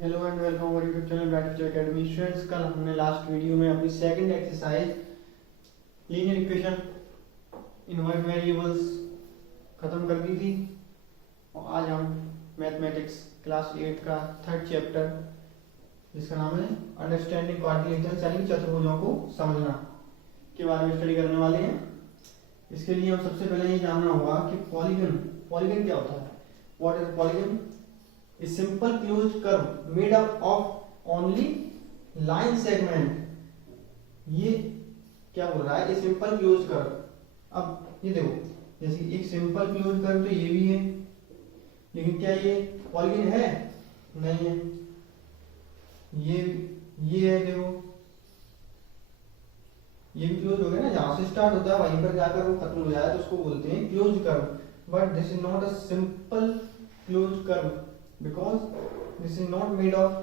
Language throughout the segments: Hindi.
Hello and welcome our YouTube channel bright future academy. Students, कल हमने लास्ट वीडियो में अपनी second exercise linear equation in one variables खत्म कर दी थी और आज हम मैथमेटिक्स क्लास 8 का थर्ड चैप्टर जिसका नाम है अंडरस्टैंडिंग क्वाड्रिलेटरल्स यानी कि चतुर्भुजों को समझना के बारे में स्टडी करने वाले हैं। इसके लिए हम सबसे पहले ये जानना होगा कि पॉलीगन क्या होता है। What is polygon? A simple closed curve made up of only line segment। ये क्या बोल रहा है? A simple closed curve। अब ये देखो, जैसे एक सिंपल क्लोज कर्व तो ये भी है, लेकिन क्या ये पॉलीगन है? नहीं है। ये है, देखो ये भी क्लोज हो गया ना, जहां से स्टार्ट होता है वहीं पर जाकर वो खत्म हो जाए तो उसको बोलते हैं close curve. But this is not a simple close curve because this is not made of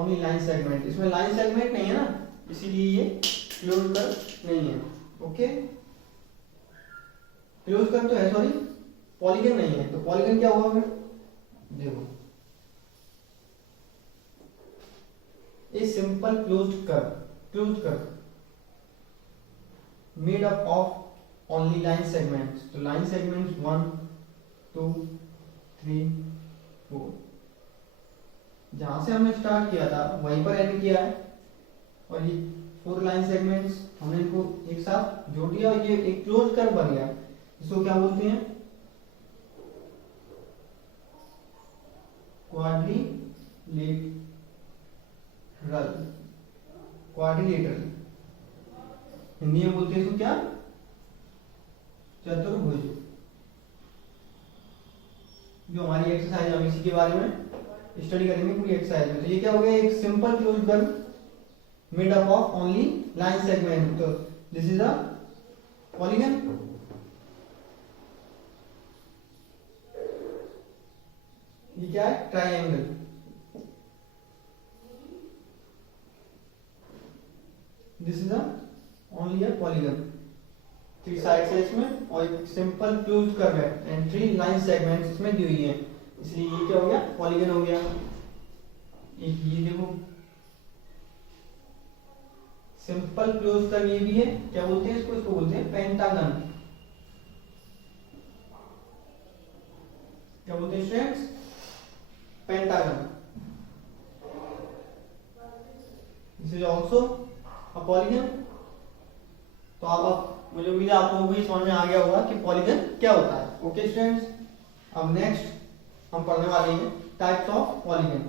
only line segment। इसमें लाइन सेगमेंट नहीं है ना, इसीलिए ये क्लोज कर्व नहीं है। ओके, क्लोज कर्व तो है, सॉरी पॉलीगन नहीं है। तो पॉलीगन क्या हुआ फिर? देखो, a simple close curve made up of only line segments. तो लाइन सेगमेंट्स 1 2 3 4, जहां से हमने स्टार्ट किया था वहीं पर एंड किया है, और ये 4 लाइन सेगमेंट्स हमने इनको एक साथ जोड़ दिया और ये एक क्लोज कर्व बन गया। इसको क्या बोलते हैं? क्वाड्रिलेटरल। हिंदी में बोलते हैं इसको क्या? चतुर्भुज। जो हमारी एक्सरसाइज हम इसी के बारे में स्टडी करेंगे पूरी एक्सरसाइज में। तो ये क्या हो गया? एक simple close curve made up of only line segment. तो दिस इज अ पॉलीगन। ये क्या है? Triangle. This is only a polygon. 3 sides है इसमें और एक सिंपल क्लोज कर्व है एंड 3 लाइन सेगमेंट्स इसमें दी हुई है, इसलिए ये क्या हो गया? पॉलीगन हो गया। एक ये देखो सिंपल क्लोज कर्व ये भी है, क्या बोलते हैं इसको? इसको बोलते हैं पेंटागन। क्या बोलते हैं students? Pentagon. This is also a polygon. तो आप मुझे उम्मीद है आप लोगों को ये समझ में आ गया होगा कि पॉलीगन क्या होता है। ओके स्टूडेंट्स, अब नेक्स्ट हम पढ़ने वाले हैं टाइप्स ऑफ पॉलीगन।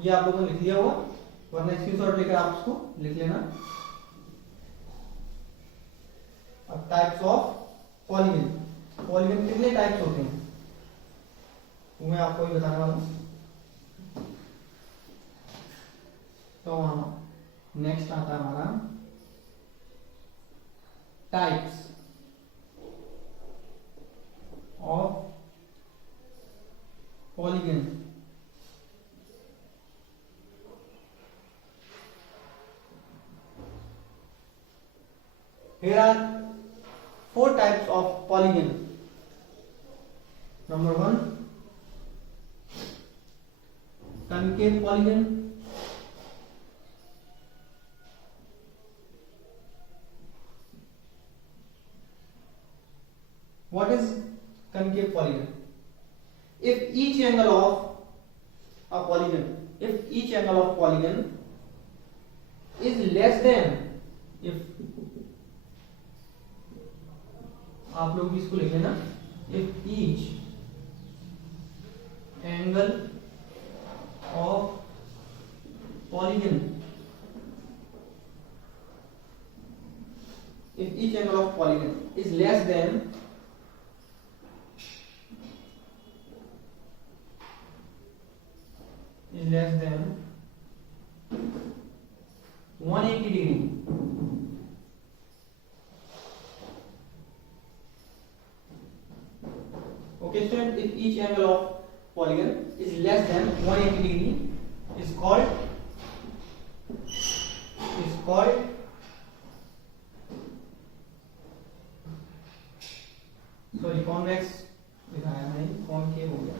ये आप लोगों ने लिख लिया होगा, वरना स्क्रीनशॉट लेकर आप इसको लिख लेना। अब टाइप्स ऑफ पॉलीगन। पॉलीगन कितने टाइप्स होते हैं वो मैं आपको भी बताने वाला हूं। तो नेक्स्ट आता है हमारा types of polygon. Here are 4 types of polygon. Number 1, concave polygon. What is concave polygon? If each angle of a polygon, is less than, if आप लोग इसको लिख लेना, if each angle of polygon is less than 180 degree, okay student, if each angle of polygon is less than 180 degree is called sorry convex दिखाया नहीं, कॉनकेव हो गया।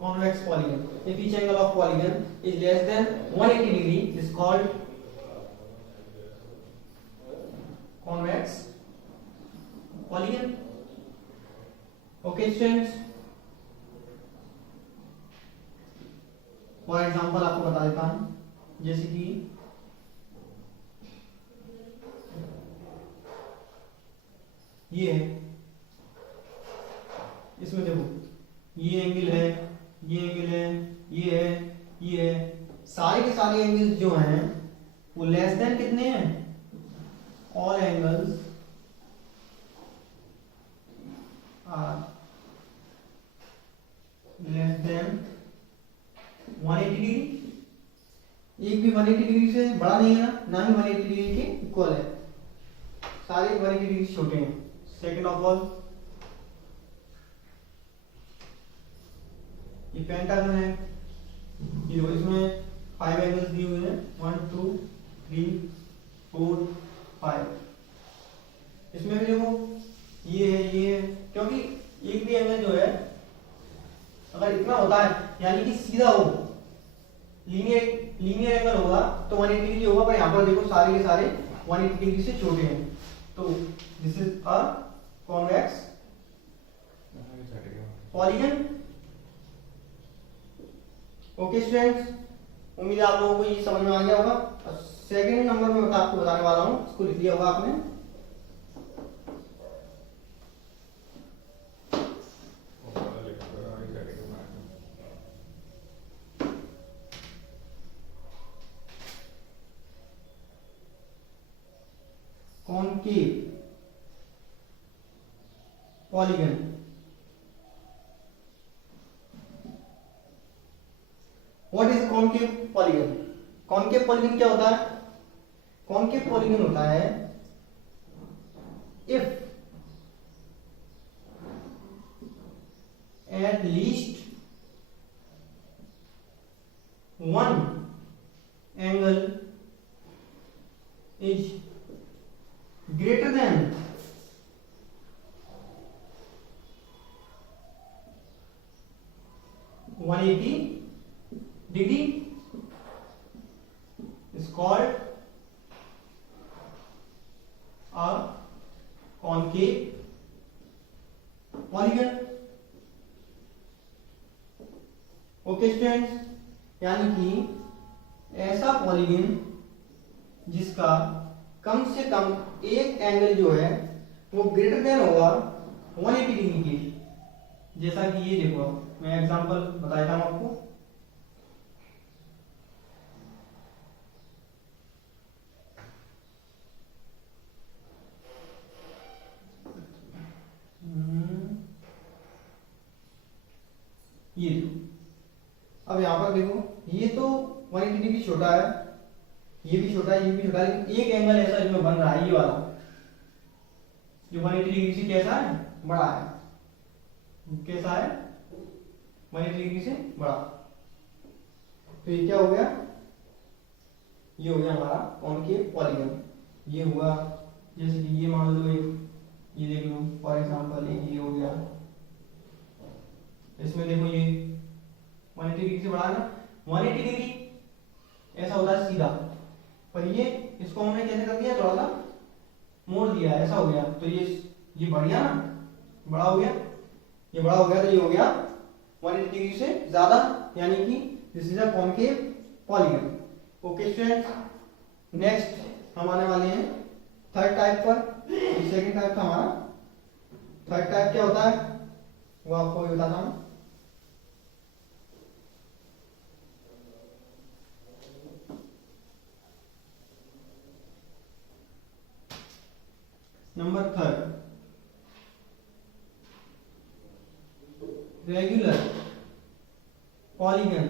Convex convex polygon. If each angle of polygon is less than 180 degree, it is called convex polygon. Okay students, for example आपको बता देता हूं, जैसे कि ये है, इसमें देखो ये एंगल है, ये एंगल है, ये है, ये है, सारे के सारे एंगल्स जो हैं वो लेस देन कितने हैं? All angles are less than 180 degree. एक भी 180 डिग्री से बड़ा नहीं है ना ही 180 डिग्री के इक्वल है, सारे 180 डिग्री से छोटे हैं। सेकंड ऑफ ऑल ये पेंटागन है, ये देखो इसमें 5 एंगल्स दिए हुए हैं, 1 2 3 4 5। इसमें भी देखो ये है, क्योंकि एक भी एंगल जो है अगर इतना होता है यानी कि सीधा हो, लीनियर एंगल होगा तो 180 डिग्री होगा, पर यहाँ पर देखो सारे के सारे 180 डिग्री से छोटे हैं, तो this is a convex polygon. Okay students, उम्मीद है आप लोगों को ये समझ में आ गया होगा। सेकंड नंबर में मैं आपको बताने वाला हूं, इसको लिख लिया होगा आपने। Concave polygon. What is concave polygon? Concave polygon क्या होता है? कॉनकेव पॉलीगन होता है if at least one angle is greater than 180 degree is called a concave polygon. Okay students, यानी कि ऐसा पॉलीगन जिसका कम से कम एक एंगल जो है वो ग्रेटर देन होगा 180 डिग्री के, जैसा कि ये देखो, मैं एग्जांपल बता देता हूं आपको। ये देखो, अब यहां पर देखो ये तो 180 डिग्री छोटा है, ये भी छोटा है, ये भी छोटा है, लेकिन एक एंगल ऐसा इसमें बन रहा है, ये वाला जो 180 डिग्री से कैसा है? बड़ा है। कैसा है? 180 डिग्री से बड़ा। तो ये क्या हो गया? ये हो गया हमारा कॉनकेव पॉलीगन। ये हुआ, जैसे कि ये मान लो एक, ये देख लो फॉर एग्जांपल, एक ये हो गया, इसमें देखो ये 180 डिग्री से बड़ा है ना। 180 डिग्री ऐसा होता है सीधा, पर ये इसको हमने कैसे कर दिया? थोड़ा सा मोड़ दिया, ऐसा हो गया, तो ये बढ़िया ना, बड़ा हो गया, ये बड़ा हो गया, तो ये हो गया 180 डिग्री से ज्यादा, यानी कि this is a concave polygon. Okay students, next हम आने वाले हैं थर्ड टाइप पर। सेकंड टाइप था हमारा, थर्ड टाइप क्या होता है वो आपको बताता हूं। Number third, regular polygon.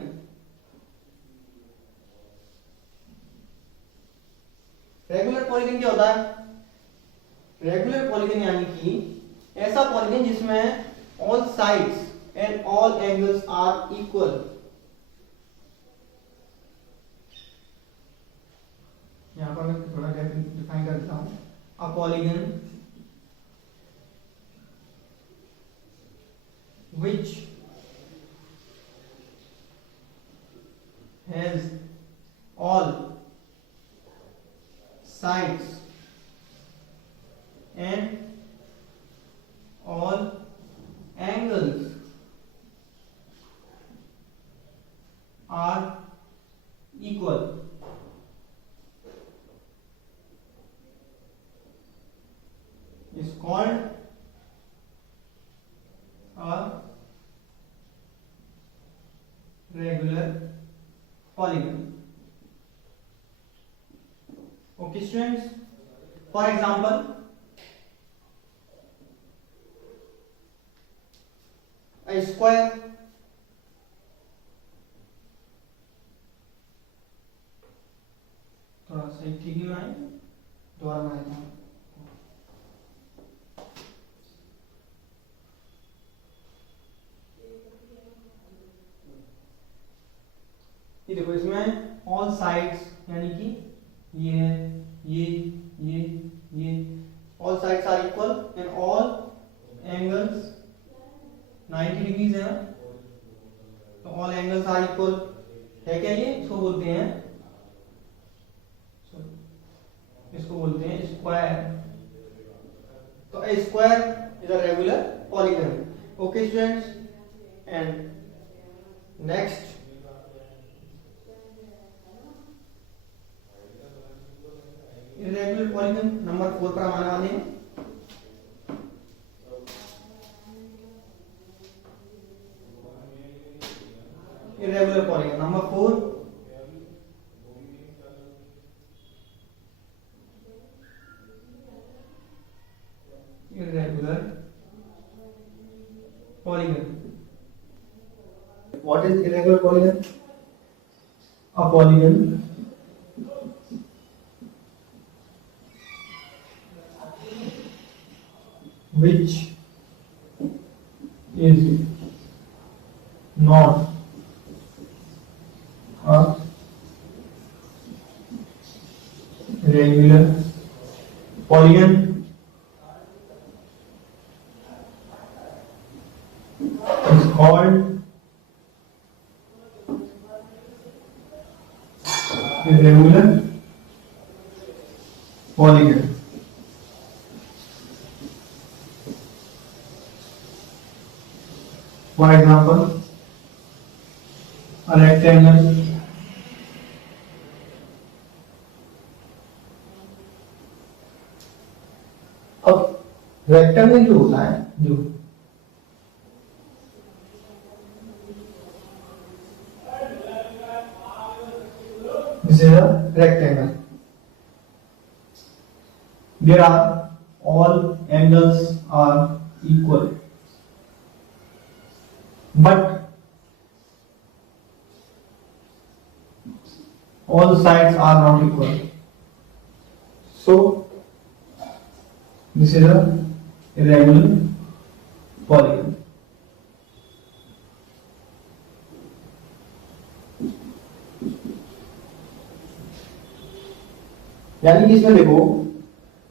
Regular polygon क्या होता है? रेगुलर पॉलीगन यानी कि ऐसा पॉलीगन जिसमें all sides and all angles are equal. यहां पर मैं थोड़ा डिफाइन कर देता हूं। A polygon which has all sides and all angles are equal is called a regular polygon. Okay students, for example, a square थोड़ा सही ठीक नहीं आए, दोबारा बनाता हूँ। ये देखो, इसमें ऑल साइड्स यानी कि ये है, ये all sides are equal and all angles 90 degrees है ना, तो ऑल एंगल्स आर इक्वल है क्या? ये इसको बोलते हैं स्क्वायर। तो a square is a regular polygon. Okay students, and next irregular polygon number 4 पर आने वाले हैं। Irregular polygon number 4, irregular polygon. What is irregular polygon? A polygon which is not a regular polygon is called irregular polygon. For example, a rectangle अब रेक्टेंगल जो होता है, जो this is a rectangle. There are all angles are equal, but all sides are not equal. So this is a irregular polygon. यानी कि इसमें देखो,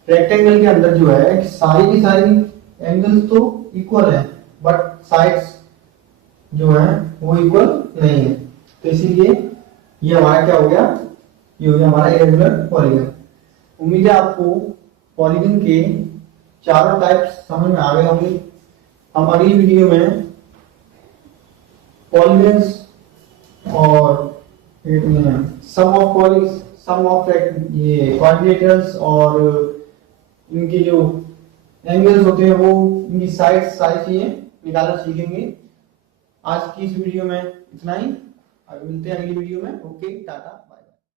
रेक्टेंगल के अंदर जो है सारी की सारी एंगल्स तो इक्वल है, बट साइड्स जो है वो इक्वल नहीं है। तो इसीलिए ये हमारा क्या हो गया? ये हो गया हमारा इरेगुलर पॉलीगन। उम्मीद है आपको पॉलीगन के चारों टाइप्स समझ में आ गए होंगे। हम अगली वीडियो में पॉलीगन्स और सम ऑफ ये क्वाड्रिलेटरल्स और इनके जो एंगल्स होते हैं वो इनकी साइड्स सारी चीजें निकालना सीखेंगे। आज की इस वीडियो में इतना ही, अभी मिलते हैं अगली वीडियो में। ओके, टाटा।